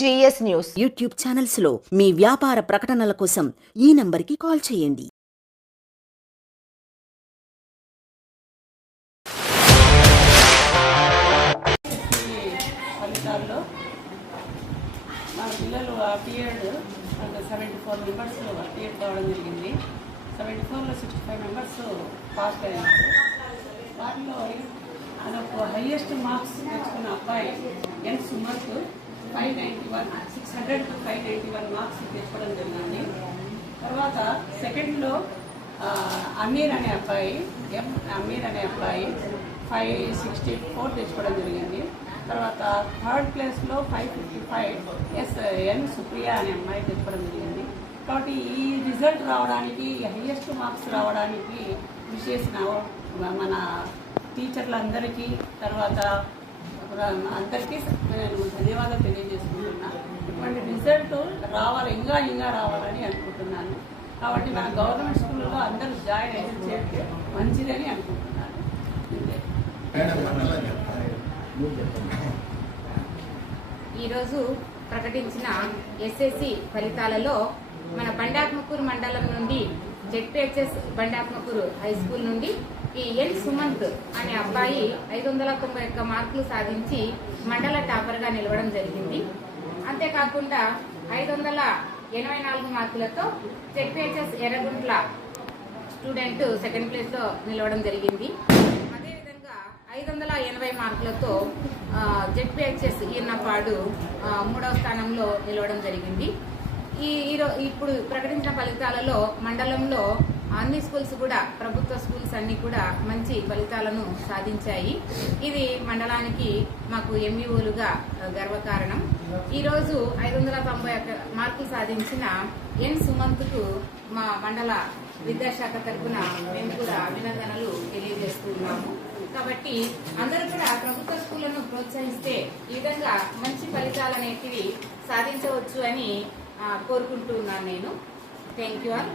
GS news YouTube channels లో మీ వ్యాపార ప్రకటనల కోసం ఈ నంబర్కి కాల్ చేయండి. ఫలితాల్లో మా పిల్లలు అపియర్డ్ 74 మెంబర్స్ అపియర్ కావడం జరిగింది. 74లో 65 మెంబర్స్ పాస్ అయ్యారు. వాటిలో అదొక హైయెస్ట్ మార్క్స్ తెచ్చుకున్న అబ్బాయి ఎన్ సుమంత్ 600కు 591 మార్క్స్ తెచ్చుకోవడం జరిగింది. తర్వాత సెకండ్లో అమీర్ అనే అబ్బాయి 564 తెచ్చుకోవడం జరిగింది. తర్వాత థర్డ్ ప్లేస్లో 555 ఎన్ సుప్రియా అనే అమ్మాయి తెచ్చుకోవడం జరిగింది. కాబట్టి ఈ రిజల్ట్ రావడానికి హైయెస్ట్ మార్క్స్ రావడానికి కృషి చేసిన మన టీచర్లందరికీ తర్వాత అందరికీ నేను ధన్యవాదాలు తెలియజేసుకుంటున్నా. ఇటువంటి రిజల్ట్ రావాలి, ఇంకా రావాలని అనుకుంటున్నాను. కాబట్టి మన గవర్నమెంట్ స్కూల్లో అందరూ జాయిన్ అయితే చేస్తే మంచిదని అనుకుంటున్నాను. ఈరోజు ప్రకటించిన ఎస్ఎస్సి ఫలితాలలో మన బండాత్మకూరు మండలం నుండి జెడ్పీహెచ్ఎస్ బండాత్మకూరు హై స్కూల్ నుండి ఈ ఎన్ సుమంత్ అనే అబ్బాయి 591 మార్కులు సాధించి మండల టాపర్గా నిలవడం జరిగింది. అంతేకాకుండా 584 మార్కులతో జెడ్పీహెచ్ఎస్ ఎర్రగుంట్ల స్టూడెంట్ సెకండ్ ప్లేస్లో నిలవడం జరిగింది. అదేవిధంగా 580 మార్కులతో జెడ్పీహెచ్ఎస్ ఈర్నపాడు 3వ స్థానంలో నిలవడం జరిగింది. ఇప్పుడు ప్రకటించిన ఫలితాలలో మండలంలో అన్ని స్కూల్స్ కూడా ప్రభుత్వ స్కూల్స్ అన్ని కూడా మంచి ఫలితాలను సాధించాయి. ఇది మండలానికి మాకు ఎంఈఓలుగా గర్వకారణం. ఈరోజు 591 మార్కులు సాధించిన ఎన్ సుమంత్కు మా మండల విద్యాశాఖ తరఫున మేము కూడా అభినందనలు తెలియజేస్తున్నాము. కాబట్టి అందరూ కూడా ప్రభుత్వ స్కూళ్లను ప్రోత్సహిస్తే ఈ విధంగా మంచి ఫలితాలు అనేటివి సాధించవచ్చు అని కోరుకుంటున్నాను నేను. Thank you all.